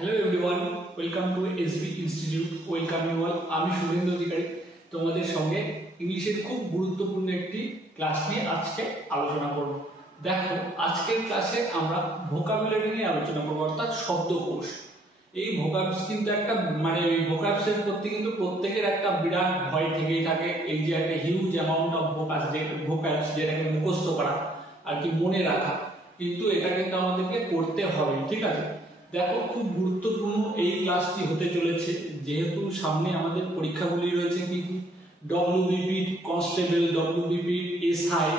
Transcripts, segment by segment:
Hello everyone, welcome to S B institute. Welcome you all. আমি শুভেন্দু অধিকারী তোমাদের সঙ্গে ইংলিশের খুব গুরুত্বপূর্ণ একটি ক্লাস নিয়ে আজকে আলোচনা করব। দেখো, আজকের ক্লাসে আমরা ভোকাবুলারি নিয়ে আলোচনা করব, অর্থাৎ শব্দকোষ। এই ভোকাবস কিন্তু একটা এই ভোকাবসের প্রতি কিন্তু প্রত্যেকের একটা বিরাট ভয় থেকেই থাকে। এই যে একটা হিউজ অ্যামাউন্ট অফ ভোকাবস যেটাকে মুখস্থ করা আর কি মনে রাখা, কিন্তু এটা কিন্তু আমাদেরকে করতে হবে, ঠিক আছে? দেখো, খুব গুরুত্বপূর্ণ এই ক্লাসটি হতে চলেছে, যেহেতু সামনে আমাদের পরীক্ষাগুলি রয়েছে কি ডব্লিউবিপি কনস্টেবল, ডব্লিউবিপি এসআই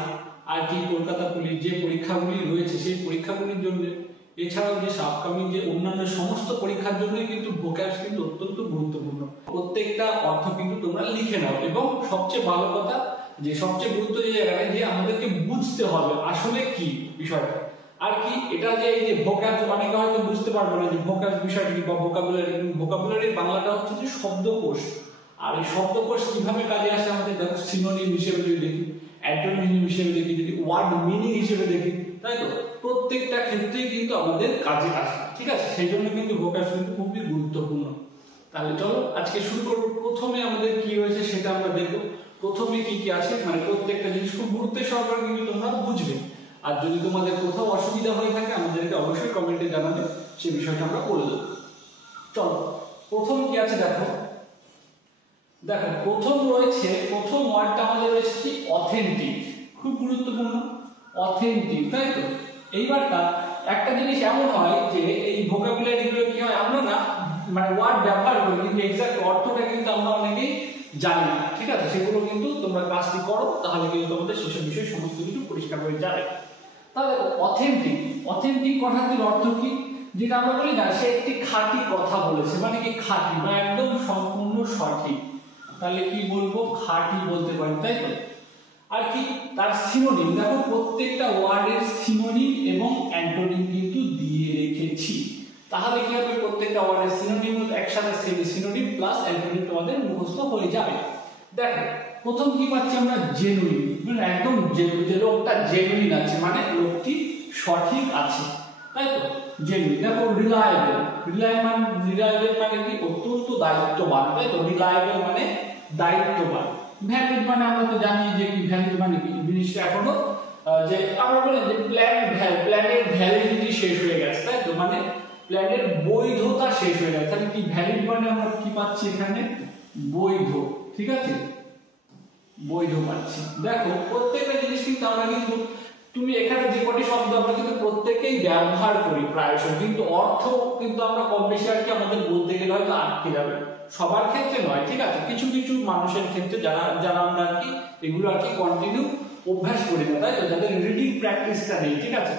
আর কি কলকাতা পুলিশ যে পরীক্ষাগুলি রয়েছে, সেই পরীক্ষাগুলির জন্য এছাড়াও যে আপকামিং যে অন্যান্য সমস্ত পরীক্ষার জন্যই কিন্তু ভোকাবস কিন্তু অত্যন্ত গুরুত্বপূর্ণ। প্রত্যেকটা অর্থ কিন্তু তোমরা লিখে নাও, এবং সবচেয়ে ভালো কথা যে সবচেয়ে গুরুত্ব যে জায়গায় যে আমাদেরকে বুঝতে হবে আসলে কি বিষয়টা আর কি। এটা যে এই যে ভোকাবস, অনেকে হয়তো বুঝতে পারবে না যে ভোকাবস বিষয়টা কি বা ভোকাবুলারি। ভোকাবুলারির বাংলাটা হচ্ছে যে শব্দকোষ। আর এই শব্দকোষ কিভাবে কাজে আসে আমাদের দেখো, সিনোনিম হিসেবে যদি দেখি, অ্যান্টোনিম হিসেবে দেখি, যদি ওয়ার্ড মিনিং হিসেবে দেখি, তাই তো প্রত্যেকটা ক্ষেত্রেই কিন্তু আমাদের কাজে আসে, ঠিক আছে? সেই জন্য কিন্তু ভোকাবস কিন্তু খুবই গুরুত্বপূর্ণ। তাহলে চলো আজকে শুরু করবো। প্রথমে আমাদের কি রয়েছে সেটা আমরা দেখবো। প্রথমে কি কি আছে, প্রত্যেকটা জিনিস খুব গুরুত্বের সহকারে কিন্তু তোমরা বুঝবে। আর যদি তোমাদের কোথাও অসুবিধা হয়ে থাকে আমাদেরকে অবশ্যই কমেন্টে জানাবে, সেই বিষয়টা আমরা বলে দেবো। চলো, প্রথম কি আছে দেখো। প্রথম ওয়ার্ডটা আমাদের রয়েছে কি অথেন্টিক। খুব গুরুত্বপূর্ণ, অথেন্টিক, তাই তো? এইবারটা একটা জিনিস এমন হয় যে এই ভোকাবুলারি গুলো কি হয়, আমরা না ওয়ার্ড ব্যবহার করি কিন্তু এক্সাক্ট অর্থটা কিন্তু আমরা অনেকেই জানি না, ঠিক আছে? সেগুলো কিন্তু তোমরা ক্লাসটি করো, তাহলে কিন্তু তোমাদের সেসব বিষয় সমস্ত কিছু পরিষ্কার হয়ে যাবে। তাহলে অথেন্টিক কথাটির অর্থ কি? যেটা আমরা বলি না, সে একটি খাঁটি কথা বলেছে, কি খাঁটি বা একদম সম্পূর্ণ সঠিক। তাহলে কি বলবো? খাঁটি বলতে পারি, তাই তো? আর কি তার সিনোনিম, দেখো প্রত্যেকটা ওয়ার্ডের সিনোনিম এবং অ্যান্টোনিম কিন্তু দিয়ে রেখেছি। তাহলে কি হবে? প্রত্যেকটা ওয়ার্ডের সিনোনিম একসাথে সিনোনিম প্লাস অ্যান্টোনিম তোমাদের মুখস্থ হয়ে যাবে। দেখো, প্রথম কি পাচ্ছি আমরা? জেনুইন। একদম যে লোকটা জেনুইন আছে, লোকটি সঠিক আছে, তাই তো? জেনুইন। দেখো, রিলায়েবল মানে কি? অত্যন্ত দায়িত্ববান, তাই তো? রিলায়েবল মানে দায়িত্ববান। ভ্যালিড আমরা তো জানি যে কি ভ্যালিড কি জিনিসটা এখনো যে আমরা বলি যে প্ল্যানের ভ্যালিডিটি শেষ হয়ে গেছে, তাই তো? প্ল্যানের বৈধতা শেষ হয়ে গেছে। তাহলে কি ভ্যালিড আমরা কি পাচ্ছি এখানে? বৈধ, ঠিক আছে? বৈধ পাচ্ছি। দেখো, প্রত্যেকটা জিনিস কিন্তু আমরা কিন্তু তুমি এখানে যে কটি শব্দ আমরা কিন্তু প্রত্যেকেই ব্যবহার করি প্রায়শই, কিন্তু অর্থ কিন্তু আমরা কম বেশি আর কি আমাদের বলতে গেলে হয়তো আটকে যাবে। সবার ক্ষেত্রে নয়, ঠিক আছে? কিছু কিছু মানুষের ক্ষেত্রে যারা আমরা আর কি এগুলো আর কি কন্টিনিউ অভ্যাস করি না, তাই তো? যাদের রিডিং প্র্যাকটিসটা নেই, ঠিক আছে?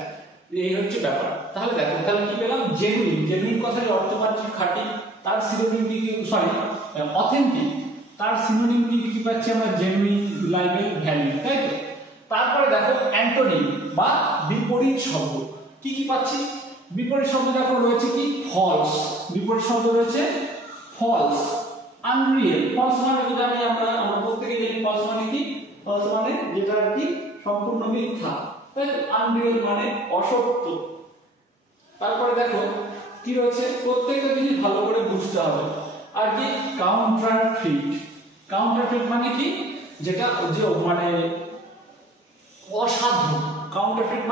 এই হচ্ছে ব্যাপার। তাহলে দেখো, তাহলে কি পেলাম? জেনুইন কথার অর্থ পাচ্ছি খাঁটি। তার সিনোনিম কি? অথেন্টিক। তার সিনোনিম কি পাচ্ছি আমরা? জেনুইন, রিলায়েবল, ভ্যালিড, তাই তো? তারপরে দেখো অ্যান্টোনিম বা বিপরীত শব্দ কি কি পাচ্ছি? বিপরীত শব্দ দেখো রয়েছে কি? ফলস। বিপরীত শব্দ রয়েছে ফলস, আনরিয়েল। ফলস কি জানি আমরা প্রত্যেকেই জানি ফলস কি? ফলস যেটা আর কি সম্পূর্ণ মিথ্যা, তাই তো? আনরিয়েল অসত্য। তারপরে দেখো কি রয়েছে, প্রত্যেকটা জিনিস ভালো করে বুঝতে হবে। আর কি? কাউন্টারফিট। কাউন্টারফিট কি? যেটা যে অসাধু। কাউন্টারফিট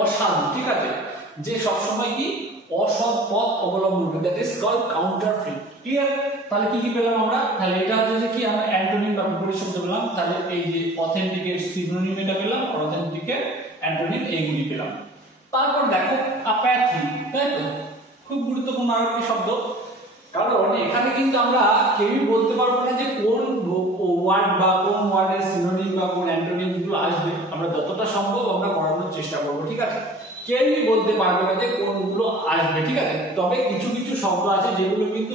অসাধু, ঠিক আছে? যে সবসময় কি অসৎ পথ অবলম্বন করে, that is called counterfeit. Clear? তাহলে কি কি পেলাম আমরা? তাহলে এটা হচ্ছে যে কি আমরা অ্যান্টোনিম বা বিপরীত শব্দ পেলাম। তাহলে এই যে অথেন্টিকের সিনোনিম এটা পেলাম, আর অথেন্টিকের অ্যান্টোনিম এইগুলি পেলাম। তারপর দেখো অ্যাপ্যাথি, তাই তো? খুব গুরুত্বপূর্ণ আরেকটি শব্দ, কারণ এখানে কিন্তু আমরা কেউই বলতে পারবো না যে কোন ওয়ার্ড বা কোন ওয়ার্ডের সিনোনিম বা কোন অ্যান্টোনিম গুলো আসবে। আমরা যতটা সম্ভব আমরা করানোর চেষ্টা করবো, ঠিক আছে? কেউই বলতে পারবে না যে কোনগুলো আসবে, ঠিক আছে? তবে কিছু কিছু শব্দ আছে যেগুলো কিন্তু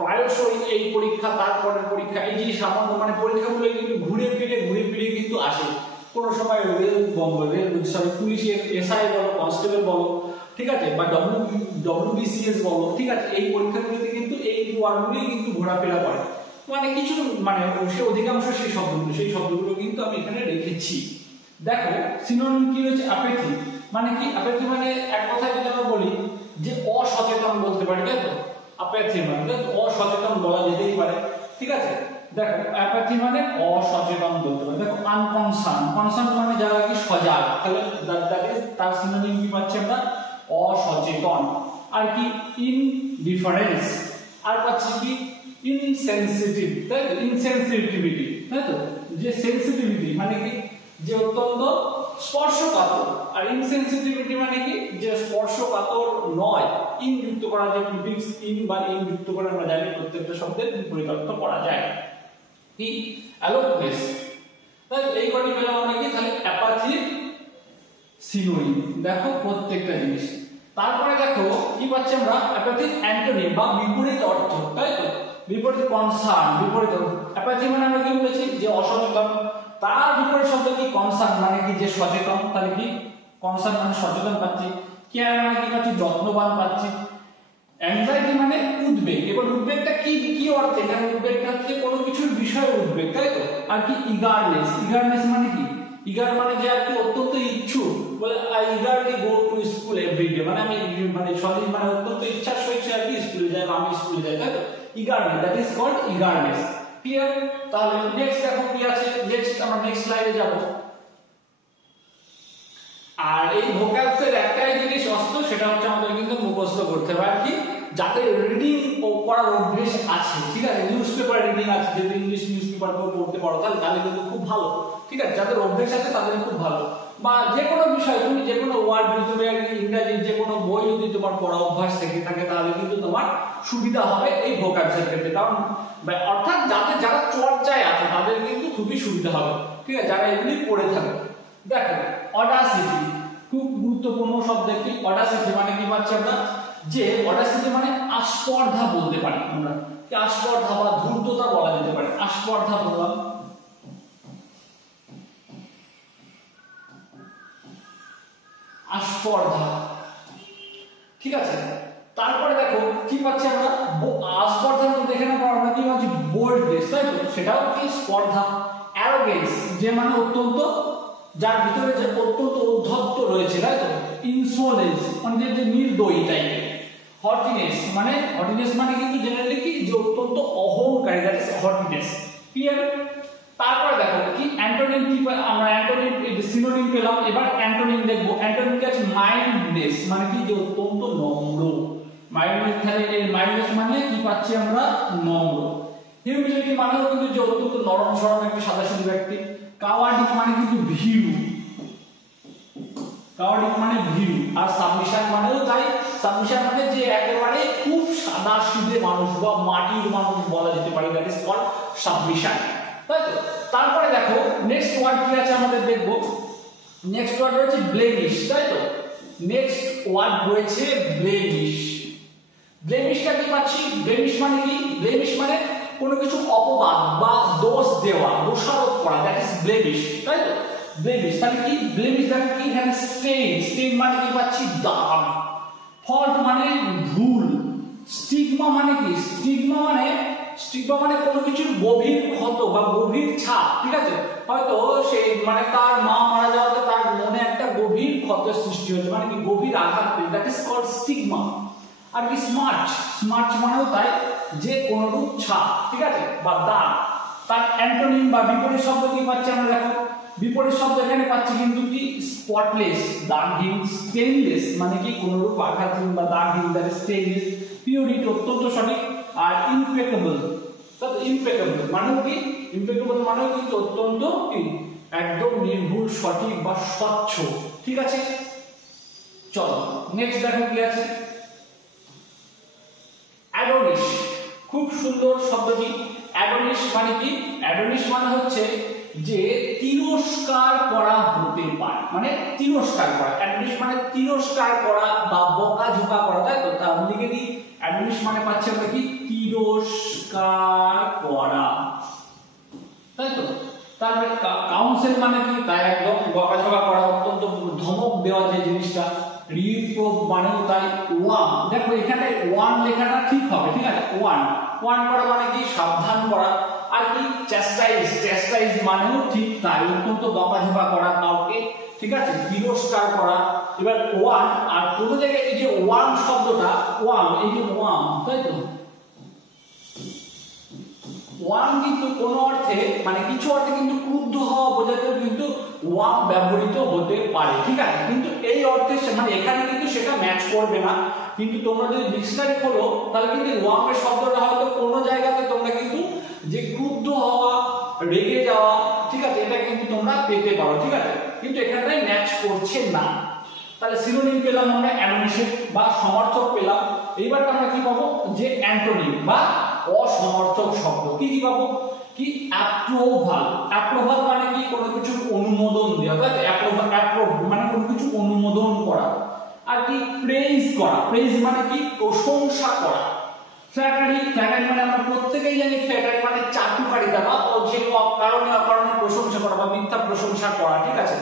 প্রায়শই এই পরীক্ষা, তারপরের পরীক্ষা, এই যে সামান্য পরীক্ষাগুলো কিন্তু ঘুরে ফিরে কিন্তু আসে। কোনো সময় পুলিশের এসআই বলো, কনস্টেবল বলো, ঠিক আছে? বা ডব্লিউবিসিএস বলো, ঠিক আছে? এই পরীক্ষাগুলোতে কিন্তু এই ওয়ার্ডগুলি কিন্তু ঘোরাফেরা করে। কিছু সে অধিকাংশ সেই শব্দগুলো কিন্তু আমি এখানে রেখেছি। দেখো সিনোনিম কি হচ্ছে? অ্যাপ্যাথি। কি অ্যাপ্যাথি? এক কথায় যদি আমরা বলি যে অসচেতন বলতে পারি, তাই তো? অ্যাপাথি মানে অসচেতন বলা যেতেই পারে, ঠিক আছে? দেখো অ্যাপাথি মানে অসচেতন বলতে পারি। দেখো আনকনসার্ন, কনসার্ন মানে যারা কি সজাগ, তাহলে তার সিনোনিম কি পাচ্ছি আমরা? অসচেতন। আর কি ইনডিফারেন্স, আর পাচ্ছি কি ইনসেনসিটিভ, তাই তো? ইনসেনসিটিভিটি, তাই তো? যে সেনসিটিভিটি মানে কি যে অত্যন্ত স্পর্শকাতর, আর ইনসেনসিটিভিটি মানে কি যে স্পর্শকাতর নয়। ইন যুক্ত করা, যে প্রিফিক্স ইন বা ইন যুক্ত করে আমরা জানি প্রত্যেকটা শব্দের বিপরীত অর্থ করা যায়। কি অ্যালোকনেস, তাই এই কটি পেলাম আমরা কি তাহলে অ্যাপাথির সিনোনিম। দেখো প্রত্যেকটা জিনিস। তারপরে দেখো কি পাচ্ছি আমরা অ্যাপাথির অ্যান্টোনিম বা বিপরীত অর্থ, তাই তো? বিপরীত কনসার্ন, বিপরীত অ্যাপাথি মানে আমরা কি বলেছি যে অসচেতন, তার বিপরীত শব্দ কি কনসার্ন মানে কি যে সচেতন, তাহলে কি কনসার্ন মানে সচেতন পাচ্ছি। কেয়ার মানে কি পাচ্ছি? যত্নবান পাচ্ছি। অ্যাংজাইটি মানে উদ্বেগ, এবার উদ্বেগটা কি কি অর্থে? এখানে উদ্বেগটা হচ্ছে কোনো কিছুর বিষয়ে উদ্বেগ, তাই তো? আর কি ইগারনেস, ইগারনেস মানে কি? ইগার মানে যে আর কি অত্যন্ত ইচ্ছুক, বলে I eagerly go to school every day, মানে আমি মানে সহজে মানে অত্যন্ত ইচ্ছার সহিত আর কি স্কুলে যাই, আমি স্কুলে যাই, তাই তো? Eagerness, that is called eagerness. Clear? তাহলে নেক্সট দেখো কি আছে, নেক্সট আমরা নেক্সট স্লাইডে যাব। আর এই ভোক্যাবুলারির একটাই জিনিস অস্ত্র, সেটা হচ্ছে আমাদের কিন্তু মুখস্থ করতে হবে। আর কি যাদের রিডিং করার অভ্যেস আছে, ঠিক আছে, নিউজ পেপার রিডিং আছে, যদি ইংলিশ নিউজ পেপার পড়তে পারো তাহলে কিন্তু খুব ভালো, ঠিক আছে? যাদের অভ্যেস আছে তাদের খুব ভালো। বা যে কোনো বিষয় তুমি যে কোনো ওয়ার্ড যদি ইংরেজির যে কোনো বই যদি তোমার পড়া অভ্যাস থেকে থাকে তাহলে কিন্তু তোমার সুবিধা হবে এই ভোক্যাবুলারির ক্ষেত্রে। কারণ অর্থাৎ যারা চর্চায় আছে তাদের কিন্তু খুবই সুবিধা হবে, ঠিক আছে, যারা এগুলি পড়ে থাকে। দেখো অডাসিটি খুব গুরুত্বপূর্ণ শব্দ একটি। অডাসিটি মানে কি পাচ্ছি আমরা? যে অডাসিটি মানে আস্পর্ধা বলতে পারি আমরা, কি আস্পর্ধা বা ধূর্ততা বলা যেতে পারে। আস্পর্ধা বললাম, আস্পর্ধা, ঠিক আছে? তারপরে দেখো কি পাচ্ছি আমরা? আস্পর্ধার মধ্যে এখানে আমরা কি পাচ্ছি? বোল্ডনেস, তাই তো? সেটাও কি স্পর্ধা। অ্যারোগেন্স যে মানে অত্যন্ত, যার ভিতরে যে অত্যন্ত ঔদ্ধত্য রয়েছে, তাই তো? ইনসোলেন্স মানে যে নির্দয়ী টাইপের। হটিনেস মানে কিন্তু জেনারেলি কি যে অত্যন্ত অহংকারী, দ্যাট ইজ হটিনেস। ক্লিয়ার? তারপরে দেখো কি অ্যান্টোনিম, কি আমরা অ্যান্টোনিম সিনোনিম পেলাম। এবার অ্যান্টোনিম দেখবো। অ্যান্টোনিম কি আছে? মাইল্ডনেস মানে কি যে অত্যন্ত নম্র। মাইল্ডনেস, তাহলে এই মাইল্ডনেস মানে কি পাচ্ছি আমরা? নম্র। হিউমিলিটি মানেও কিন্তু যে অত্যন্ত নরম সরম একটি সাদাসিধে ব্যক্তি। কাওয়ার্ডিক মানে কিন্তু ভীরু, কাওয়ার্ডিক মানে ভীরু। আর সাবমিশন মানেও তাই, সাবমিশন মানে যে একেবারে খুব সাদাসিধে মানুষ বা মাটির মানুষ বলা যেতে পারে, দ্যাট ইজ কল্ড সাবমিশন, তাই তো? তারপরে দেখো নেক্সট ওয়ার্ড কি আছে আমাদের দেখবো। নেক্সট ওয়ার্ড রয়েছে ব্লেমিশ, তাই তো? নেক্সট ওয়ার্ড রয়েছে ব্লেমিশ। ব্লেমিশটা কি পাচ্ছি? ব্লেমিশ মানে কি? ব্লেমিশ মানে কোনো কিছু অপবাদ বা দোষ দেওয়া, দোষারোপ করা, দ্যাট ইজ ব্লেমিশ, তাই তো? ব্লেমিশ তাহলে কি? ব্লেমিশ দেখো কি এখানে স্টেইন, স্টেইন মানে কি পাচ্ছি? দাগ। ফল্ট মানে ভুল। স্টিগমা মানে কি? স্টিগমা মানে কোনো কিছুর গভীর ক্ষত বা গভীর ছাপ, ঠিক আছে? হয়তো সেই মানে তার মা মারা যাওয়াতে তার মনে একটা গভীর ক্ষতের সৃষ্টি হচ্ছে, মানে কি গভীর আঘাত, দ্যাট ইজ কল্ড স্টিগমা। আর কি স্মার্ট মানেও তাই যে কোনরূপ ছাপ, ঠিক আছে, বা দাগ। তার অ্যান্টোনিম বা বিপরীত শব্দ কি পাচ্ছি আমরা? দেখো বিপরীত শব্দ এখানে পাচ্ছি কিন্তু কি? স্পটলেস, দাগহীন। স্টেইনলেস মানে কি কোনরূপ আঘাতহীন বা দাগহীন, দ্যাট ইজ স্টেইনলেস। পিউরিটি অত্যন্ত সঠিক। আর ইমপেকেবল, তাহলে ইমপেকেবল মানেও কি? ইমপেকেবল মানেও কিন্তু অত্যন্ত কি একদম নির্ভুল, সঠিক বা স্বচ্ছ, ঠিক আছে? চলো নেক্সট দেখো কি আছে। অ্যাডোনিশ, খুব সুন্দর শব্দটি। অ্যাডোনিশ মানে কি? অ্যাডোনিশ মানে হচ্ছে যে তিরস্কার করা হতে পারে, মানে তিরস্কার করা। অ্যাডোনিশ মানে তিরস্কার করা বা বকাঝকা করা, তাই তো? তার লিখে দিই অ্যাডোনিশ মানে পাচ্ছি আমরা কি? তিরস্কার করা, তাই তো? তারপরে কাউন্সিল মানে কি? তাই একদম বকাঝকা করা, অত্যন্ত ধমক দেওয়া যে জিনিসটা। রিপ্রোভ মানেও তাই। ওয়ার্ন, দেখো এখানে ওয়ার্ন লেখাটা ঠিক হবে, ঠিক আছে? ওয়ার্ন করা মানে কি? সাবধান করা। আর কি? চ্যাস্টাইজ মানেও ঠিক তাই, অত্যন্ত বকাঝকা করা, কাউকে ঠিক আছে, তিরস্কার করা। এবার ওয়ান, আর কোনো জায়গায় এই যে ওয়ান শব্দটা, ওয়ান, এই যে ওয়ান, তাই তো, ওয়ান কিন্তু কোনো অর্থে মানে কিছু অর্থে কিন্তু ক্রুদ্ধ হওয়া বোঝাতেও কিন্তু ওয়ান ব্যবহৃত হতে পারে, ঠিক আছে, কিন্তু এই অর্থে মানে এখানে কিন্তু সেটা ম্যাচ করবে না। কিন্তু তোমরা যদি ডিকশনারি খোলো তাহলে কিন্তু ওয়ান এর শব্দটা হয়তো কোনো জায়গাতে তোমরা কিন্তু যে ক্রুদ্ধ হওয়া, রেগে যাওয়া, ঠিক আছে, এটা কিন্তু তোমরা পেতে পারো, ঠিক আছে, কিন্তু এখানটায় ম্যাচ করছে না। তাহলে সিনোনিম পেলাম আমরা অ্যানোনিম বা সমর্থক পেলাম। এইবার আমরা কি পাবো, যে অ্যান্টোনিম বা অসমর্থক শব্দ। কি কি পাবো, কি অ্যাপ্রুভাল। অ্যাপ্রুভাল মানে কি, কোনো কিছু অনুমোদন দেওয়া, তাই অ্যাপ্রুভ মানে কোনো কিছু অনুমোদন করা। আর কি প্রেইজ করা, প্রেইজ মানে কি প্রশংসা করা। ফ্ল্যাটারি, ফ্ল্যাটারি মানে আমরা প্রত্যেকেই জানি ফ্ল্যাটারি মানে চাটুকারিতা বা যে কারণে অকারণে প্রশংসা করা বা মিথ্যা প্রশংসা করা, ঠিক আছে।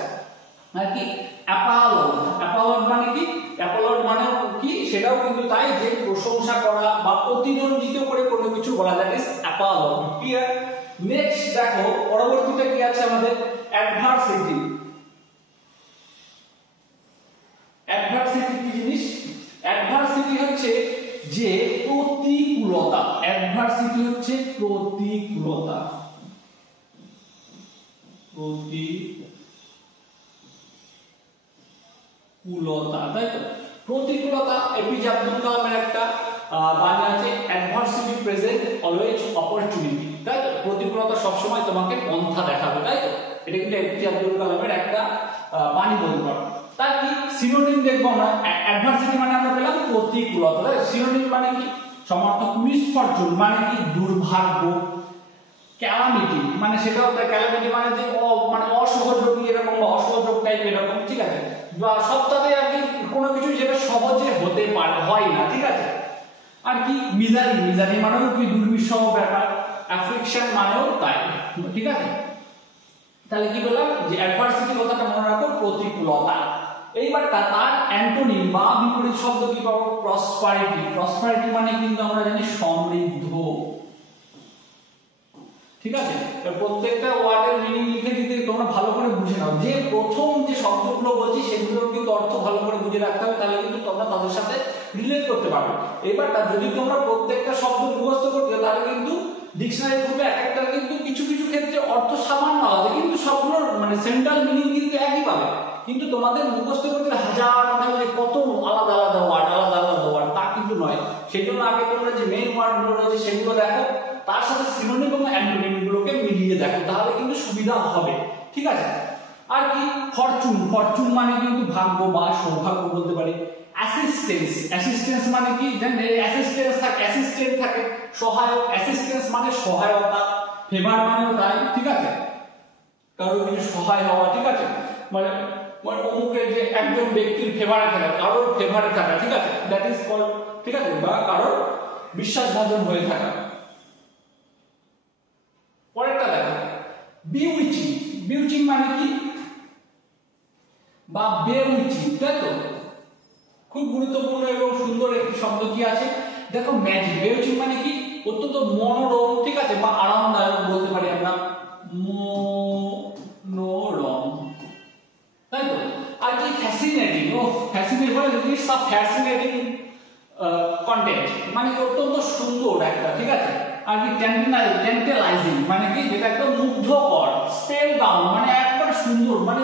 আর কি অ্যাপালড, অ্যাপালড মানে কি, অ্যাপালড মানে কি সেটাও কিন্তু তাই, যে প্রশংসা করা বা অতিরঞ্জিত করে কোনো কিছু বলা যায়, ইজ অ্যাপালড। ক্লিয়ার। নেক্সট দেখো পরবর্তীটা কি আছে আমাদের, অ্যাডভার্সিটি। অ্যাডভার্সিটি কি জিনিস, অ্যাডভার্সিটি হচ্ছে যে প্রতিকূলতা। অ্যাডভার্সিটি হচ্ছে প্রতিকূলতা, প্রতিকূলতা, তাই তো। প্রতিকূলতা এপিজে আব্দুল কালামের একটা বাণী আছে, অ্যাডভার্সিটি প্রেজেন্ট অলওয়েজ অপরচুনিটি, তাই তো। প্রতিকূলতা সবসময় তোমাকে পন্থা দেখাবে, তাই তো। এটা কিন্তু এপিজে আব্দুল কালামের একটা বাণী বলতে পারো। তার কি সিনোনিম দেখবো আমরা, অ্যাডভার্সিটি মানে আমরা পেলাম প্রতিকূলতা, সিনোনিম মানে কি সমর্থক। মিসফরচুন মানে কি দুর্ভাগ্য। ক্যালামিটি মানে সেটাও, ক্যালামিটি মানে যে মানে অসহযোগী এরকম বা অসহযোগ টাইপ এরকম, ঠিক আছে, বা সবটাতে আর কি কোনো কিছু যেটা সহজে হতে পারে, হয় না, ঠিক আছে। আর কি মিজারি, মিজারি মানেও কি দুর্বিষহ ব্যাপার। অ্যাফ্লিকশন মানেও তাই, ঠিক আছে। তাহলে কি বললাম, যে অ্যাডভার্সিটি কথাটা মনে রাখো, প্রতিকূলতা। এইবার তার অ্যান্টোনিম বা বিপরীত শব্দ কি পাবো, প্রসপারিটি। প্রসপারিটি মানে কিন্তু আমরা জানি সমৃদ্ধ, ঠিক আছে। প্রত্যেকটা ওয়ার্ডের মিনিং লিখে দিতে তোমরা ভালো করে বুঝে নাও, যে প্রথম যে শব্দগুলো বলছি সেগুলোর কিন্তু অর্থ ভালো করে বুঝে রাখতে হবে, তাহলে কিন্তু তোমরা তাদের সাথে রিলেট করতে পারবে। এবারটা যদি তোমরা প্রত্যেকটা শব্দ মুখস্থ করতে তাহলে কিন্তু ডিকশনারি গ্রুপে এক একটা কিন্তু কিছু কিছু ক্ষেত্রে অর্থ সামান্য আলাদা, কিন্তু সবগুলোর মানে সেন্ট্রাল মিনিং কিন্তু একই পাবে। কিন্তু তোমাদের মুখস্থ করতে হাজার যে কত আলাদা আলাদা ওয়ার্ড, আলাদা আলাদা ওয়ার্ড, তা কিন্তু নয়। সেই জন্য আগে তোমরা যে মেইন ওয়ার্ডগুলো রয়েছে সেগুলো দেখো, তার সাথে সিনোনিম এবং অ্যান্টোনিম গুলোকে মিলিয়ে দেখো, তাহলে কিন্তু সুবিধা হবে, ঠিক আছে। আর কি ফরচুন, ফরচুন মানে কিন্তু ভাগ্য বা সৌভাগ্য বলতে পারি। অ্যাসিস্ট্যান্স, অ্যাসিস্ট্যান্স মানে কি জানেন, অ্যাসিস্ট্যান্স থাকে, অ্যাসিস্ট্যান্ট থাকে, সহায়ক। অ্যাসিস্ট্যান্স মানে সহায়তা, ফেভার মানেও তাই, ঠিক আছে, কারো কিছু সহায় হওয়া, ঠিক আছে, মানে মানে অমুকের যে একজন ব্যক্তির ফেভারে থাকা, কারোর ফেভারে থাকা, ঠিক আছে, দ্যাট ইজ কল্ড, ঠিক আছে, বা কারোর বিশ্বাসভাজন হয়ে থাকা। পরেরটা দেখো বিউইচিং। বিউইচিং মানে কি, বা বেউইচিং, তাই তো। খুব গুরুত্বপূর্ণ এবং সুন্দর একটি শব্দ কি আছে দেখো, ম্যাজিক। বেউইচিং মানে কি অত্যন্ত মনোরম, ঠিক আছে, বা আরামদায়ক বলতে পারি আমরা, মনোরম, তাই তো। আর কি ফ্যাসিনেটিং, ও ফ্যাসিনেটিং মানে ইটস আ ফ্যাসিনেটিং কন্টেন্ট, মানে অত্যন্ত সুন্দর একটা, ঠিক আছে। আর কি ট্যান্টালাইজিং মানে কি যেটা একদম মুগ্ধকর। স্পেল বাউন্ড মানে একবার সুন্দর, মানে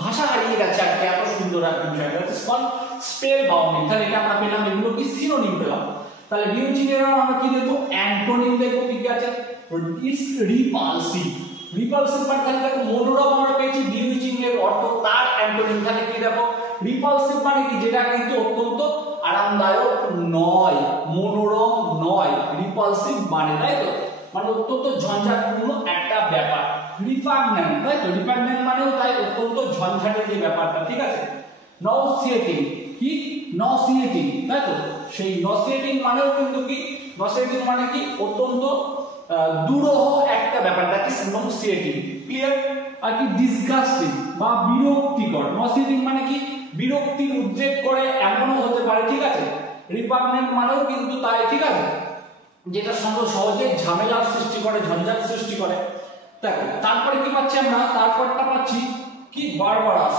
ভাষা হারিয়ে গেছে আর কি, এত সুন্দর একটা বিষয়, that is called spell bounding. তাহলে এটা আমরা পেলাম, এগুলো কি সিনোনিম পেলাম। তাহলে বিউচিং এর আমরা কি দেখবো, অ্যান্টোনিম দেখবো, কি কি আছে, ইটস রিপালসিভ। রিপালসিভ মানে তাহলে দেখো মনোরম আমরা পেয়েছি, বিউচিং এর অর্থ তার অ্যান্টোনিম, তাহলে কি দেখো রিপালসিভ মানে কি যেটা কিন্তু অত্যন্ত আরামদায়ক নয়, মনোরম নয়, রিপালসিভ মানে, তাই তো, মানে অত্যন্ত ঝঞ্ঝাটপূর্ণ একটা ব্যাপার। রিপাগন্যান্ট, তাই তো, রিপাগন্যান্ট মানেও তাই অত্যন্ত ঝঞ্ঝাটের যে ব্যাপারটা, ঠিক আছে। নসিয়েটিং, কি নসিয়েটিং, তাই তো, সেই নসিয়েটিং মানেও কিন্তু কি, নসিয়েটিং মানে কি অত্যন্ত দুরূহ একটা ব্যাপার, দ্যাট ইজ নসিয়েটিং। ক্লিয়ার। আর কি ডিসগাস্টিং বা বিরক্তিকর। নসিয়েটিং মানে কি বিরক্তির উদ্রেক করে এমনও হতে পারে, ঠিক আছে। রিপাগন্যান্ট মানেও কিন্তু তাই, ঠিক আছে, যেটা সঙ্গে সহজে ঝামেলার সৃষ্টি করে, ঝঞ্ঝাট সৃষ্টি করে। দেখো তারপরে কি পাচ্ছি আমরা, তারপরটা পাচ্ছি কি বারবারাস।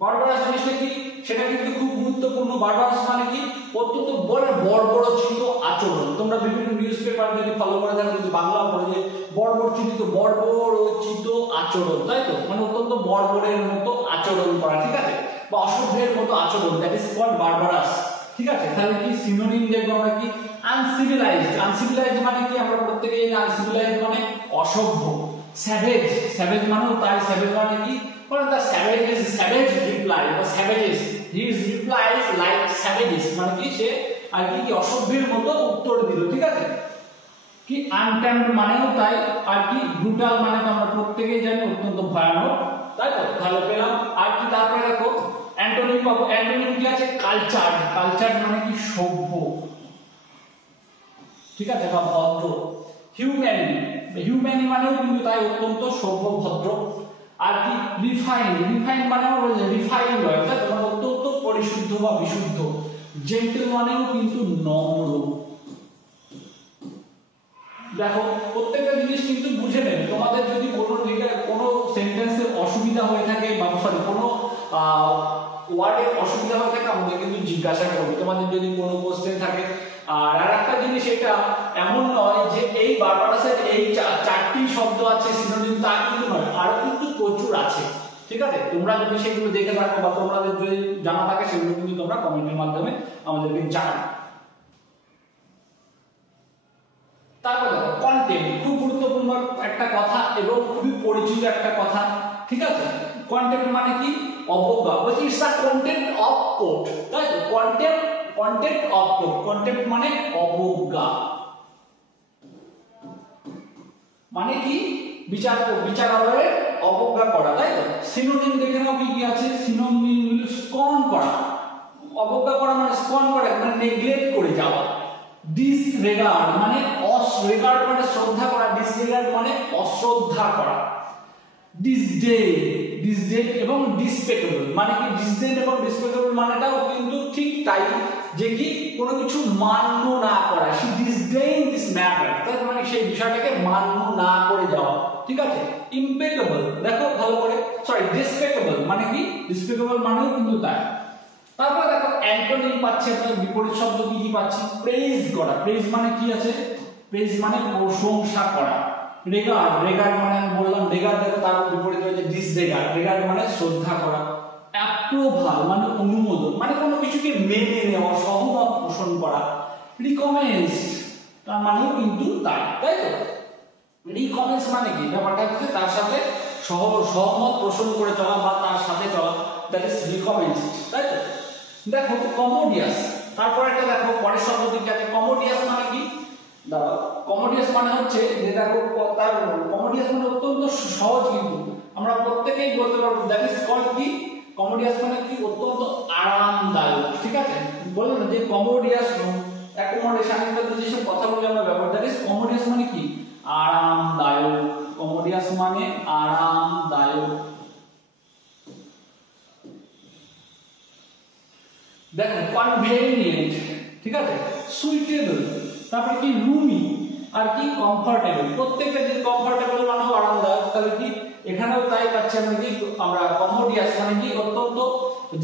বারবারাস জিনিসটা কি, সেটা কিন্তু খুব গুরুত্বপূর্ণ। বারবারাস মানে কি, অত্যন্ত বর্বরচিত আচরণ। তোমরা বিভিন্ন নিউজ পেপার যদি ফলো করে থাকো, যদি বাংলা পড়ে, যে বর্বরচিত আচরণ, তাই তো, মানে অত্যন্ত বর্বরের মতো আচরণ করা, ঠিক আছে, বা অসভ্যের মতো আচরণ, দ্যাট ইজ কল্ড বারবারাস, ঠিক আছে। তাহলে কি সিনোনিম দেখবো আমরা কি, আনসিভিলাইজড। আনসিভিলাইজড মানে কি, আমরা প্রত্যেকেই জানি আনসিভিলাইজড মানে অসভ্য। স্যাভেজ, স্যাভেজ মানেও তাই, স্যাভেজ মানে কি, বলে the savage is savage reply, বা savages his replies like savages, মানে কি সে আর কি অসভ্যের মতো উত্তর দিল, ঠিক আছে। কি আনটেম্পড মানেও তাই, আর কি ব্রুটাল মানে তো আমরা প্রত্যেকেই জানি অত্যন্ত ভয়ানক, তাই তো, ভালো পেলাম। আর কি তারপরে দেখো অ্যান্টোনিম পাবো। অ্যান্টোনিম কি আছে, কালচার্ড। কালচার্ড মানে কি সভ্য, ঠিক আছে, বা ভদ্র। হিউম্যান, হিউম্যান মানেও কিন্তু তাই অত্যন্ত সভ্য ভদ্র। আর কি রিফাইন, রিফাইন মানেও রিফাইন হয়, তাই তো, অত্যন্ত পরিশুদ্ধ বা বিশুদ্ধ। জেন্টল মানেও কিন্তু নম্র। দেখো প্রত্যেকটা জিনিস কিন্তু বুঝে নেবে। তোমাদের যদি কোনো সেন্টেন্সের অসুবিধা হয়ে থাকে, বা সরি কোনো ওয়ার্ডের অসুবিধা হয়ে থাকে, আমাদের কিন্তু জিজ্ঞাসা করবে, তোমাদের যদি কোনো কোশ্চেন থাকে। আর একটা জিনিস, এটা এমন নয় যে এই বারবারাসের এই চারটি শব্দ আছে সিনোনিম, তা কিন্তু নয়, আরো কিন্তু প্রচুর আছে, ঠিক আছে। তোমরা যদি সেগুলো দেখে থাকো বা তোমাদের যদি জানা থাকে, সেগুলো কিন্তু তোমরা কমেন্টের মাধ্যমে আমাদেরকে জানাও। তারপর দেখো কন্টেন্ট, খুব গুরুত্বপূর্ণ একটা কথা এবং খুবই পরিচিত একটা কথা, ঠিক আছে। কন্টেন্ট মানে কি, অবজ্ঞা, বলছি it's a contempt of court, তাই তো, কন্টেন্ট অফ কোট, কন্টেন্ট মানে অবজ্ঞা, মানে কি বিচারালয়ের অবজ্ঞা করা, তাই তো। সিনোনিম দেখে নাও কি কি আছে। সিনোনিম স্কর্ন করা, অবজ্ঞা করা মানে স্কর্ন করা, মানে নেগলেক্ট করে যাওয়া। ডিসরেগার্ড মানে রেগার্ড মানে শ্রদ্ধা করা, ডিসরেগার্ড মানে অশ্রদ্ধা করা। ডিসডেন এবং ডিসপেক্টেবল মানে কি, ডিসডেন এবং ডিসপেক্টেবল মানেটাও কিন্তু ঠিক তাই, যে কি কোনো কিছু মান্য না করা। সে ডিসডেইন দিস ম্যাটার, তার মানে সেই বিষয়টাকে মান্য না করে যাওয়া, ঠিক আছে। ইমপেকেবল, দেখো ভালো করে, সরি ডিসপেক্টেবল মানে কি, ডিসপেক্টেবল মানেও কিন্তু তাই। তারপর দেখো অ্যান্টোনিম পাচ্ছি আমরা, বিপরীত শব্দ কি কি পাচ্ছি। প্রেজ করা, প্রেজ মানে কি আছে, প্রেজ মানে প্রশংসা করা। রেগার্ড, রেগার্ড মানে আমি বললাম রেগার্ড, দেখো তার বিপরীত হচ্ছে ডিসরেগার্ড। রেগার্ড মানে শ্রদ্ধা করা। অ্যাপ্রুভাল মানে অনুমোদন, মানে কোনো কিছুকে মেনে নেওয়া, সহমত পোষণ করা। রিকমেন্স তার মানেও কিন্তু তাই, তাই তো। রিকমেন্স মানে কি, ব্যাপারটা হচ্ছে তার সাথে সহমত পোষণ করে চলা বা তার সাথে চলা, দ্যাট ইজ রিকমেন্স, তাই তো। দেখো কমোডিয়াস, তারপর একটা দেখো পরের শব্দটি কি আছে। কমোডিয়াস মানে কি, দাঁড়াও, কমোডিয়াস মানে হচ্ছে যে দেখো তার কমোডিয়াস মানে অত্যন্ত সহজ, কিন্তু আমরা প্রত্যেকেই বলতে পারবো, দ্যাট ইজ কল্ড কি, কমোডিয়াস মানে কি অত্যন্ত আরামদায়ক, ঠিক আছে। বললাম না যে কমোডিয়াস, অ্যাকোমোডেশন ইত্যাদি যেসব কথাগুলো আমরা ব্যবহার, দ্যাট ইজ কমোডিয়াস মানে কি, আরামদায়ক। কমোডিয়াস মানে আরামদায়ক। দেখো কনভেনিয়েন্ট, ঠিক আছে, সুইটেবল, তারপরে কি রুমি, আর কি কমফোর্টেবল। প্রত্যেকটা যে কমফোর্টেবল মানেও আরামদায়ক, তাহলে কি এখানেও তাই পাচ্ছি আমরা কি, আমরা কমোডিয়াস মানে কি অত্যন্ত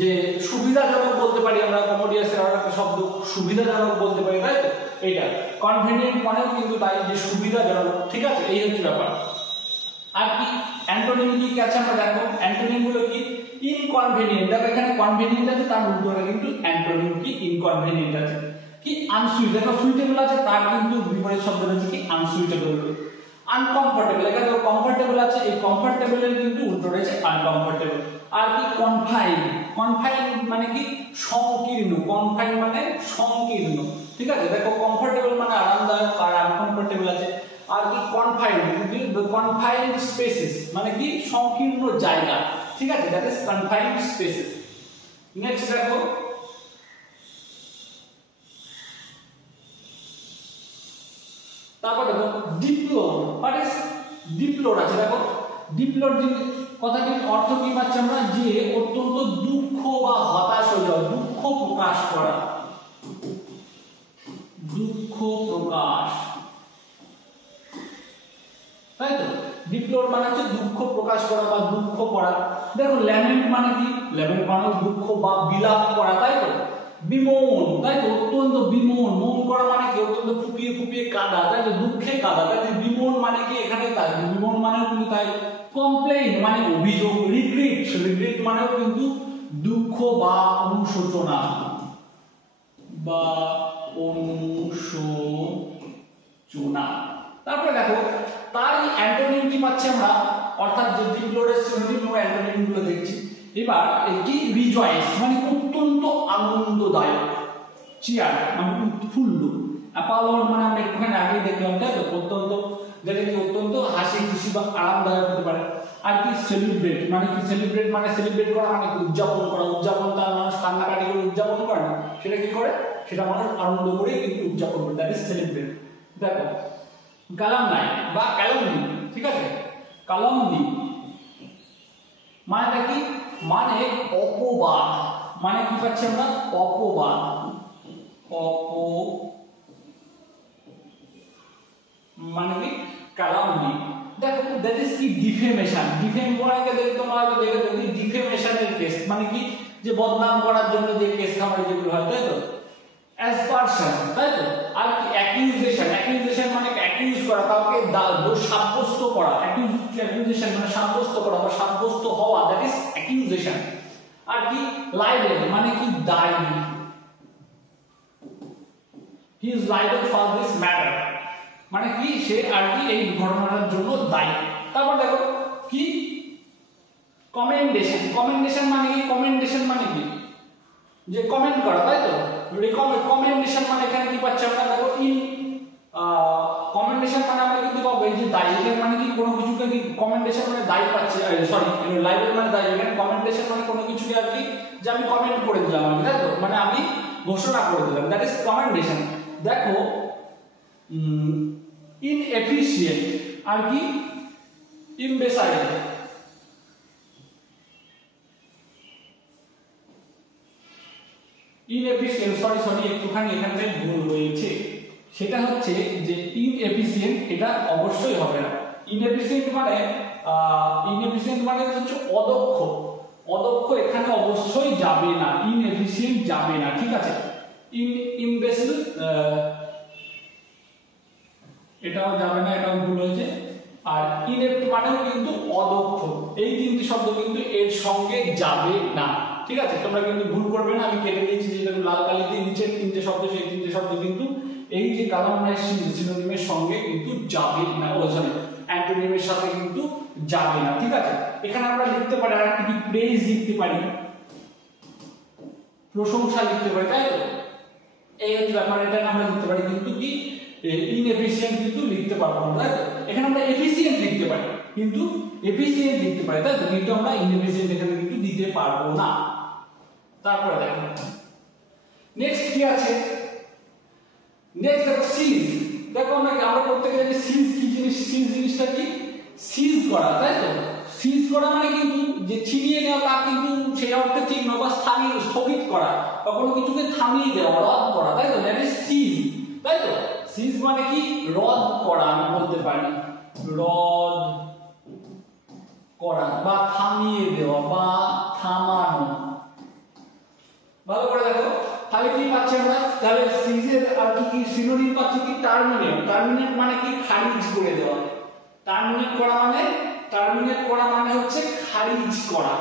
যে সুবিধাজনক বলতে পারি আমরা, কমোডিয়াসের আর একটা শব্দ সুবিধাজনক বলতে পারি, তাই তো। এইটা কনভেনিয়েন্ট মানেও কিন্তু তাই, যে সুবিধাজনক, ঠিক আছে, এই হচ্ছে ব্যাপার। আর কি অ্যান্টোনিম কি আছে আমরা দেখো, অ্যান্টোনিম গুলো কি, ইনকনভেনিয়েন্ট, দেখো এখানে কনভেনিয়েন্ট আছে, তার উল্টোটা কিন্তু অ্যান্টোনিম কি ইনকনভেনিয়েন্ট আছে। কি আনসুইট, দেখো সুইটেবল আছে, তার কিন্তু বিপরীত শব্দ হচ্ছে কি আনসুইটেবল। আনকমফোর্টেবল, এখানে দেখো কমফোর্টেবল আছে, এই কমফোর্টেবলের কিন্তু উল্টো রয়েছে আনকমফোর্টেবল। আর কি কনফাইন, কনফাইন মানে কি সংকীর্ণ, কনফাইন মানে সংকীর্ণ, ঠিক আছে। দেখো কমফোর্টেবল মানে আরামদায়ক, আর আনকমফোর্টেবল আছে। আর কি কনফাইন্ড স্পেসেস মানে কি সংকীর্ণ জায়গা, ঠিক আছে, that is confined spaces. Next দেখো তারপর দেখো ডিপ্লোর, হোয়াট ইজ ডিপ্লোর আছে। দেখো ডিপ্লোর কথাটির অর্থ কি পাচ্ছি আমরা, যে অত্যন্ত দুঃখ বা হতাশ হয়ে যাওয়া, দুঃখ প্রকাশ করা, দুঃখ প্রকাশ, তাই তো। ডিপ্লোর মানে হচ্ছে দুঃখ প্রকাশ করা বা দুঃখ করা। দেখো ল্যামেন্ট মানে কি, ল্যামেন্ট মানে দুঃখ বা বিলাপ করা, তাই তো? বিমোন, তাই তো? অত্যন্ত বিমোন, মন করা মানে কি অত্যন্ত ফুপিয়ে ফুপিয়ে কাঁদা, তাই তো? দুঃখে কাঁদা, তাই তো? বিমোন মানে কি এখানে তাই বিমোন মানে কিন্তু তাই। কমপ্লেইন মানে অভিযোগ, রিগ্রেট, রিগ্রেট মানেও কিন্তু দুঃখ বা অনুশোচনা বা অনুশোচনা। তারপরে দেখো তার অ্যান্টোনিম কি পাচ্ছি আমরা, অর্থাৎ যে ডিপ্লোরের সিনোনিম ও অ্যান্টোনিম গুলো দেখছি। এবার এটি রিজয়েস মানে অত্যন্ত আনন্দদায়ক, চিয়ার মানে উৎফুল্ল, অ্যাপালন মানে আমরা একটুখানি আগেই দেখলাম, তাই তো? অত্যন্ত, যেটা কি অত্যন্ত হাসি খুশি বা আরামদায়ক হতে পারে। আর কি সেলিব্রেট মানে কি, সেলিব্রেট মানে সেলিব্রেট করা মানে কি উদযাপন করা, উদযাপন তার মানুষ কান্নাকাটি করে উদযাপন করে না, সেটা কি করে, সেটা মানুষ আনন্দ করে কিন্তু উদযাপন করে, দ্যাট ইজ সেলিব্রেট। দেখো ক্যালামনাই বা ক্যালমনি, ঠিক আছে? ক্যালমনি মানেটা কি, মানে অপবাদ, মানে কি পাচ্ছি আমরা, অপবাদ, মানে কি ক্যালামনি। দেখো দ্যাট ইজ কি ডিফেমেশন, ডিফেম করাকে দেখে তোমরা হয়তো দেখে থাকবে, ডিফেমেশনের কেস মানে কি, যে বদনাম করার জন্য যে কেস খামারে যেগুলো হয়, তাই তো? অ্যাসপারশন, তাই তো? আর কি অ্যাকিউজেশন, অ্যাকিউজেশন মানে অ্যাকিউজ করা, কাউকে দোষ সাব্যস্ত করা, অ্যাকিউজেশন মানে সাব্যস্ত করা বা সাব্যস্ত হওয়া, দ্যাট ইজ অ্যাকিউজেশন। আর কি লাইবেল মানে কি দায়ী, he is liable for this matter মানে কি সে আর কি এই ঘটনাটার জন্য দায়ী। তারপর দেখো কি কমেন্ডেশন, কমেন্ডেশন মানে কি, কমেন্ডেশন মানে কি যে কমেন্ট করা, তাই তো? কমেন্ডেশন মানে এখানে কি পাচ্ছি আমরা, দেখো ইন কমেন্ডেশন মানে আমরা কিন্তু পাবো এই যে দায়ী, মানে কি কোনো কিছুকে কি কমেন্ডেশন মানে দায়ী পাচ্ছি, সরি লাইবেল মানে দায়ী, এখানে কমেন্ডেশন মানে কোনো কিছুকে আর কি যে আমি কমেন্ট করে দিলাম, আমি তাই তো? মানে আমি ঘোষণা করে দিলাম, দ্যাট ইজ কমেন্ডেশন। দেখো ইনএফিশিয়েন্ট আর কি ইমবেসাইল, ইনএফিশিয়েন্ট, সরি একটুখানি এখানে ভুল হয়েছে, সেটা হচ্ছে যে ইনএফিশিয়েন্ট, এটা অবশ্যই হবে না। ইনএফিশিয়েন্ট মানে হচ্ছে অদক্ষ, অদক্ষ এখানে অবশ্যই যাবে না, ইনএফিশিয়েন্ট যাবে না, ঠিক আছে? ইমবেসিল এটাও যাবে না, এটাও ভুল হয়েছে। আর ইনএপ্ট মানেও কিন্তু অদক্ষ, এই তিনটি শব্দ কিন্তু এর সঙ্গে যাবে না, ঠিক আছে? তোমরা কিন্তু ভুল করবে না, আমি কেটে দিয়েছি যেটা লাল কালি দিয়ে নিচের তিনটে শব্দ, সেই তিনটে শব্দ কিন্তু এই যে কালামনাইজ সিনোনিমের সঙ্গে কিন্তু যাবে না, ও সরি অ্যান্টোনিমের সাথে কিন্তু যাবে না, ঠিক আছে? এখানে আমরা লিখতে পারি আর কি প্রেজ লিখতে পারি, প্রশংসা লিখতে পারি, তাই তো? এই হচ্ছে ব্যাপার, এটা আমরা লিখতে পারি, কিন্তু কি ইনএফিশিয়েন্ট কিন্তু লিখতে পারবো না, তাই তো? এখানে আমরা এফিশিয়েন্ট লিখতে পারি, কিন্তু এফিশিয়েন্ট লিখতে পারি, তাই তো? কিন্তু আমরা ইনএফিশিয়েন্ট এখানে কিন্তু দিতে পারবো না। তারপরে দেখো নেক্সট কি আছে, নেক্সট দেখো সিজ। দেখো আমরা প্রত্যেকে জানি সিজ কি জিনিস, সিজ জিনিসটা কি, সিজ করা, তাই তো? সিজ করা মানে কিন্তু যে ছিনিয়ে নেওয়া, তা কিন্তু সেই অর্থে ঠিক নয়, বা স্থগিত করা বা কোনো কিছুকে থামিয়ে দেওয়া, রদ করা, তাই তো? দ্যাট ইজ সিজ, তাই তো? সিজ মানে কি রদ করা, আমি বলতে পারি রদ করা বা থামিয়ে দেওয়া বা থামানো। ভালো করে দেখো তাহলে কি পাচ্ছি আমরা, তাহলে সিজের আর কি সিনোনিম পাচ্ছি কি টার্মিনেট, টার্মিনেট মানে কি খারিজ করে দেওয়া, টার্মিনেট করা মানে হচ্ছে খারিজ করা,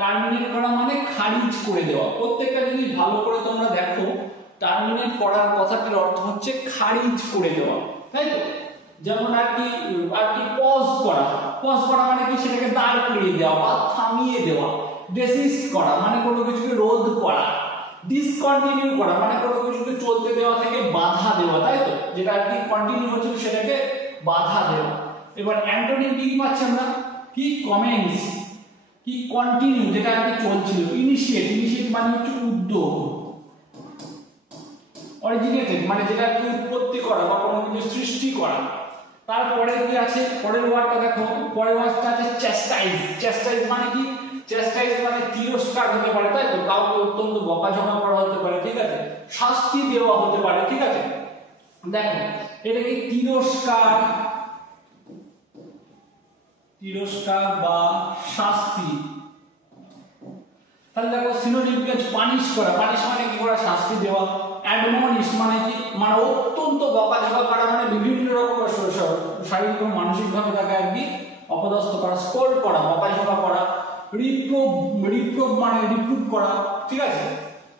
টার্মিনেট করা মানে খারিজ করে দেওয়া। প্রত্যেকটা জিনিস ভালো করে তোমরা দেখো, টার্মিনেট করার কথাটির অর্থ হচ্ছে খারিজ করে দেওয়া, তাই তো? যেমন আর কি পজ করা মানে কি সেটাকে দাঁড় করিয়ে দেওয়া বা থামিয়ে দেওয়া। ডেসিস্ট করা মানে কোনো কিছুকে রোধ করা। ডিসকন্টিনিউ করা মানে কোনো কিছুকে চলতে দেওয়া থেকে বাধা দেওয়া, তাই তো? যেটা আর কি কন্টিনিউ হচ্ছে সেটাকে বাধা দেওয়া। এবার অ্যান্টোনিম কি পাচ্ছি আমরা, কি কমেন্স, কি কন্টিনিউ যেটা আর কি চলছিল। ইনিশিয়েট মানে হচ্ছে উদ্যোগ। অরিজিনেটেড মানে যেটা কি উৎপত্তি করা বা কোনো কিছু সৃষ্টি করা। তারপরে কি আছে, পরের ওয়ার্ডটা দেখো, পরের ওয়ার্ডটা আছে চেস্টাইজ মানে কি, চেস্টাইজ মানে তিরস্কার হতে পারে, তাই তো? কাউকে অত্যন্ত বকাঝকা করা হতে পারে, ঠিক আছে? শাস্তি দেওয়া হতে পারে, ঠিক আছে? দেখো এটা কি তিরস্কার বা শাস্তি। তাহলে দেখো সিনোনিম কি আছে পানিশ করা, পানিশ মানে কি করা শাস্তি দেওয়া, অ্যাডমনিশ মানে কি মানে অত্যন্ত বকাঝকা করা মানে বিভিন্ন রকম শারীরিক ও মানসিক ভাবে তাকে আর কি অপদস্থ করা, স্কোল্ড করা বকাঝকা করা, রিপ্রুভ মানে রিপ্রুভ করা, ঠিক আছে।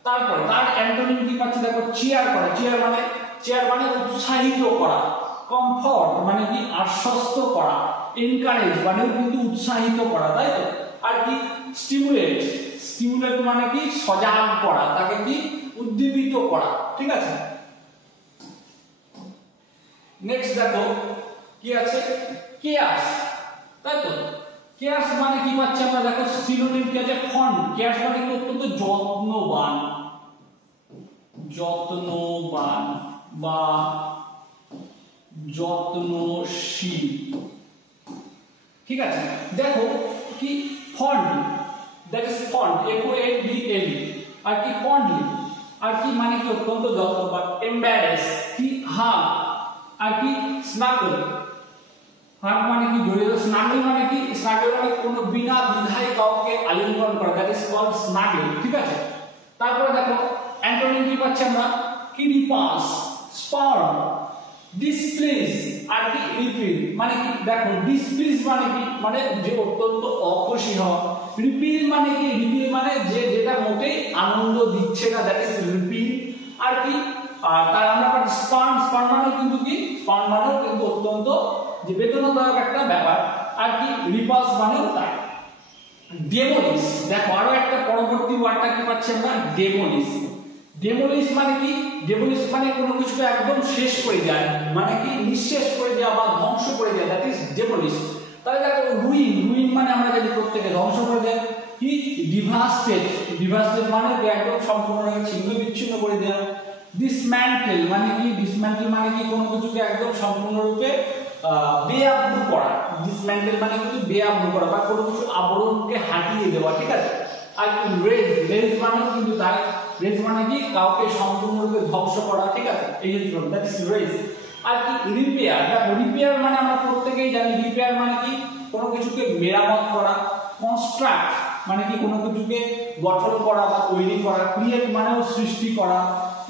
তারপর তার অ্যান্টোনিম কি পাচ্ছি দেখো চিয়ার করা, চেয়ার মানে উৎসাহিত করা, কমফর্ট মানে কি আশ্বস্ত করা, এনকারেজ মানে কিন্তু উৎসাহিত করা, তাই তো। আর কি স্টিমুলেট মানে কি সজাগ করা, তাকে কি উদ্দীপিত করা, ঠিক আছে। নেক্সট দেখো কি আছে কেয়ার্স, তাই তো। কেয়ার্স মানে কি পাচ্ছি আমরা দেখো সিনোনিম কি আছে ফন্ড, কেয়ার্স মানে কি অত্যন্ত যত্নবান বা যত্নশীল, ঠিক আছে। দেখো কি fond, that is fond FONDL, আর কি ফন্ডলি আর কি মানে কি অত্যন্ত যত্নবান, এম্বারেস কি হাগ, আর কি স্নাগল, হাগ মানে কি জড়িয়ে, স্নাগল মানে কি কোনো বিনা দ্বিধায় কাউকে আলিঙ্গন করা, দ্যাট ইজ কল্ড স্নাগল, ঠিক আছে। তারপরে দেখো অ্যান্টোনিম কি পাচ্ছি আমরা কি রিপাস, স্পার্ম, ডিসপ্লেস আর কি রিপিল মানে কি দেখো ডিসপ্লেস মানে কি মানে যে অত্যন্ত অখুশি হওয়া, রিপিল মানে কি যে যেটা মোটেই আনন্দ দিচ্ছে না, দ্যাট ইজ রিপিল, আর কি তার আমরা পাচ্ছি স্পার্ম মানে কিন্তু কি স্পার্ম মানেও কিন্তু অত্যন্ত যে বেদনাদায়ক একটা ব্যাপার, আর কি রিপাস মানেও তাই। ডেমোলিশ দেখো আরো একটা পরবর্তী ওয়ার্ডটা কি পাচ্ছি আমরা ডেমোলিশ মানে কি, ডেমোলিশ মানে কোনো কিছুকে একদম শেষ করে যায়, মানে কি নিঃশেষ করে দেওয়া বা ধ্বংস করে দেওয়া, দ্যাট ইজ ডেমোলিশ। তাহলে দেখো রুইন মানে আমরা জানি প্রত্যেকে ধ্বংস করে দেয়, কি ডিভাস্টেড মানে একদম সম্পূর্ণভাবে ছিন্ন বিচ্ছিন্ন করে দেওয়া, ডিসম্যান্টেল মানে কি কোনো কিছুকে একদম সম্পূর্ণরূপে বেআবরু করা, ডিসম্যান্টেল মানে কিন্তু বেআবরু করা বা কোনো কিছু আবরণকে হাটিয়ে দেওয়া, ঠিক আছে। আর কি রেজ মানেও কিন্তু তাই, রেজ মানে কি কাউকে সম্পূর্ণরূপে ধ্বংস করা, ঠিক আছে, এই যে দ্যাট ইজ রেজ। আর কি রিপেয়ার মানে আমরা প্রত্যেকেই জানি রিপেয়ার মানে কি কোনো কিছুকে মেরামত করা, কনস্ট্রাক্ট মানে কি কোনো কিছুকে গঠন করা বা তৈরি করা, ক্রিয়েট মানেও সৃষ্টি করা,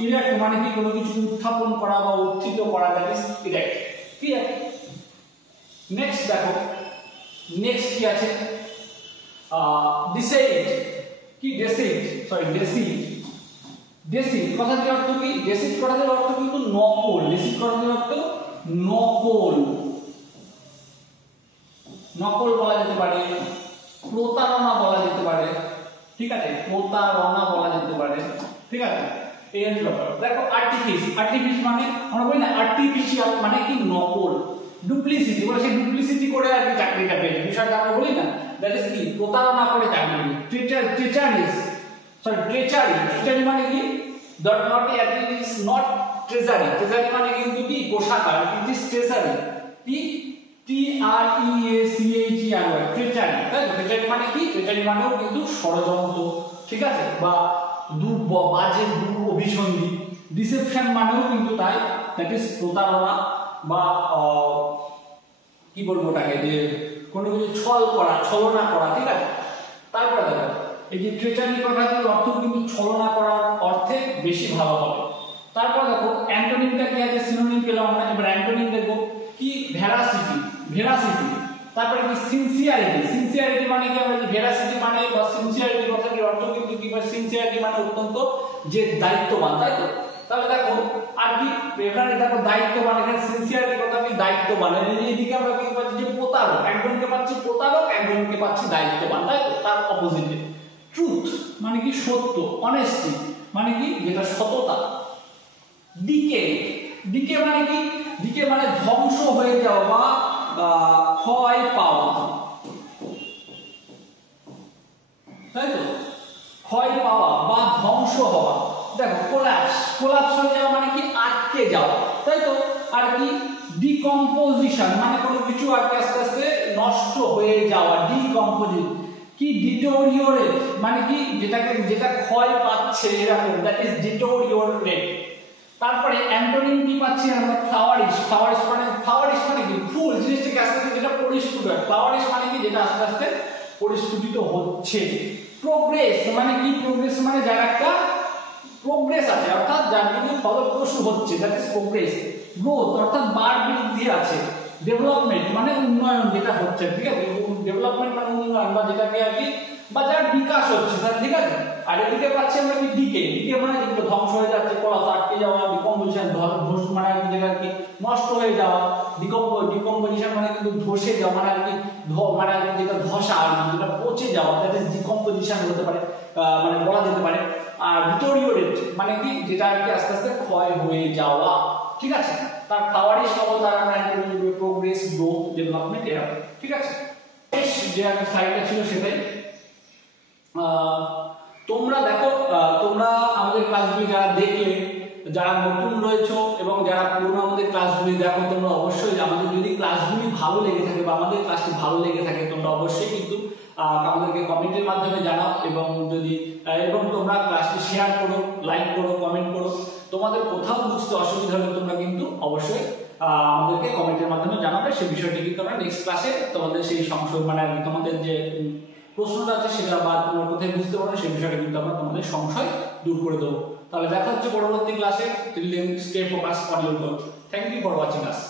ইরেক্ট মানে কি কোনো কিছু উত্থাপন করা বা উত্থিত করা, that is erect, clear. Next দেখো নেক্সট কি আছে ডিসাইড কি ডেসিড কথাটির অর্থ কি, ডেসিড কথাটির অর্থ কিন্তু নকল, ডেসিড কথাটির অর্থ নকল বলা যেতে পারে, প্রতারণা বলা যেতে পারে, ঠিক আছে, প্রতারণা বলা যেতে পারে, ঠিক আছে। এই ব্যাপার দেখো আর্টিফিস মানে আমরা বলি না আর্টিফিশিয়াল মানে কি নকল, ডুপ্লিসিটি বলে সেই ডুপ্লিসিটি করে আর কি চাকরিটা পেয়েছে, বিষয়টা আমরা বলি না, দ্যাট ইজ কি প্রতারণা করে চাকরি, ট্রেচারি মানে কি it is not treasury মানে কিন্তু কি কোষাগার, it is treasury ট্রেচারি, তাই তো। ট্রেচারি মানে কি, ট্রেচারি মানেও কিন্তু ষড়যন্ত্র, ঠিক আছে, বা বাজে অভিসন্ধি, ডিসেপশন মানেও কিন্তু তাই, দ্যাট ইজ প্রতারণা বা কি বলবো ওটাকে যে কোনো কিছু ছলনা করা, ঠিক আছে। তারপরে দেখো এই যে ট্রেচারি কথাটির অর্থ কিন্তু ছলনা করার অর্থে বেশি ভালো হবে। তারপর দেখো অ্যান্টোনিমটা কি আছে, সিনোনিম পেলাম আমরা, এবার অ্যান্টোনিম দেখো কি ভেরাসিটি, তারপরে কি সিনসিয়ারিটি মানে কি আমরা ভেরাসিটি মানে বা সিনসিয়ারিটি কথাটির অর্থ কিন্তু কি সিনসিয়ারিটি মানে অত্যন্ত যে দায়িত্ববান, তাই তো। তাহলে দেখো আর কি এখানে দেখো দায়িত্ববান, এখানে সিনসিয়ারিটি কথা কি দায়িত্ববান, এইদিকে আমরা কি পাচ্ছি যে প্রতারক, একজনকে পাচ্ছি প্রতারক, একজনকে পাচ্ছি দায়িত্ববান, তাই তো, তার অপোজিটে। ট্রুথ মানে কি সত্য, অনেস্টি মানে কি যেটা সততা, ডিকে মানে কি, ডিকে মানে ধ্বংস হয়ে যাওয়া বা ক্ষয় পাওয়া, তাই তো, ক্ষয় পাওয়া বা ধ্বংস হওয়া। দেখো কোলাপস হয়ে যাওয়া মানে কি আটকে যাওয়া, তাই তো। আর কি ডিকম্পোজিশন মানে কোনো কিছু আস্তে আস্তে নষ্ট হয়ে যাওয়া, কি ডিটোরিওরেট মানে কি যেটা ক্ষয় পাচ্ছে এরকম, দ্যাট ইজ ডিটোরিওরেট। তারপরে অ্যান্টোনিম কি পাচ্ছি আমরা ফ্লাওয়ারিশ মানে কি ফুল জিনিসটাকে আস্তে আস্তে যেটা পরিস্ফুট হয়, ফ্লাওয়ারিশ মানে কি যেটা আস্তে আস্তে পরিস্ফুটিত হচ্ছে, প্রোগ্রেস মানে কি? প্রোগ্রেস মানে যার একটা প্রোগ্রেস আছে, অর্থাৎ যার কিন্তু ফলপ্রসূ হচ্ছে, দ্যাট ইজ প্রোগ্রেস। গ্রোথ অর্থাৎ বার বৃদ্ধি আছে। ডেভেলপমেন্ট মানে উন্নয়ন যেটা হচ্ছে, ঠিক আছে? ডেভেলপমেন্ট মানে উন্নয়ন বা যেটাকে আর কি, বা যার বিকাশ হচ্ছে, ঠিক আছে? আর এদিকে পাচ্ছি আমরা কি ডিকে। ডিকে মানে যেগুলো ধ্বংস হয়ে যাচ্ছে, কলাস আটকে যাওয়া, ডিকম্পোজিশন ধস মানে যেটা আর কি নষ্ট হয়ে যাওয়া। ডিকম্পোজিশন মানে কিন্তু ধসে যাওয়া, মানে আর কি মানে যেটা ধসা আর কি, যেটা পচে যাওয়া, দ্যাট ইজ ডিকম্পোজিশন হতে পারে, মানে বলা যেতে পারে। আর ডিটোরিওরেট মানে কি, যেটা আর কি আস্তে আস্তে ক্ষয় হয়ে যাওয়া, ঠিক আছে? তার খাওয়ারই ক্ষমতা আমরা প্রোগ্রেস, গ্রোথ, ডেভেলপমেন্ট এরা, ঠিক আছে? যে একটা স্লাইডটা ছিল সেটাই। তোমরা দেখো, তোমরা আমাদের ক্লাসগুলি যারা দেখলে, যারা নতুন রয়েছো এবং যারা পুরনো আমাদের ক্লাসগুলি দেখো, তোমরা অবশ্যই আমাদের যদি ক্লাসগুলি ভালো লেগে থাকে বা আমাদের ক্লাসটি ভালো লেগে থাকে, তোমরা অবশ্যই কিন্তু আমাদেরকে কমেন্টের মাধ্যমে জানাও। এবং যদি তোমরা ক্লাসটি শেয়ার করো, লাইক করো, কমেন্ট করো। তোমাদের কোথাও বুঝতে অসুবিধা হলে তোমরা কিন্তু অবশ্যই আমাদেরকে কমেন্টের মাধ্যমে জানাবে। সেই বিষয়টি কিন্তু আমরা নেক্সট ক্লাসে তোমাদের সেই সংশয় মানে তোমাদের যে প্রশ্নটা আছে সেটা বা তোমরা কোথায় বুঝতে পারো সেই বিষয়টা কিন্তু আমরা তোমাদের সংশয় দূর করে দেবো। তাহলে দেখা হচ্ছে পরবর্তী ক্লাসে। Till then stay focus on your goal. Thank you for watching us.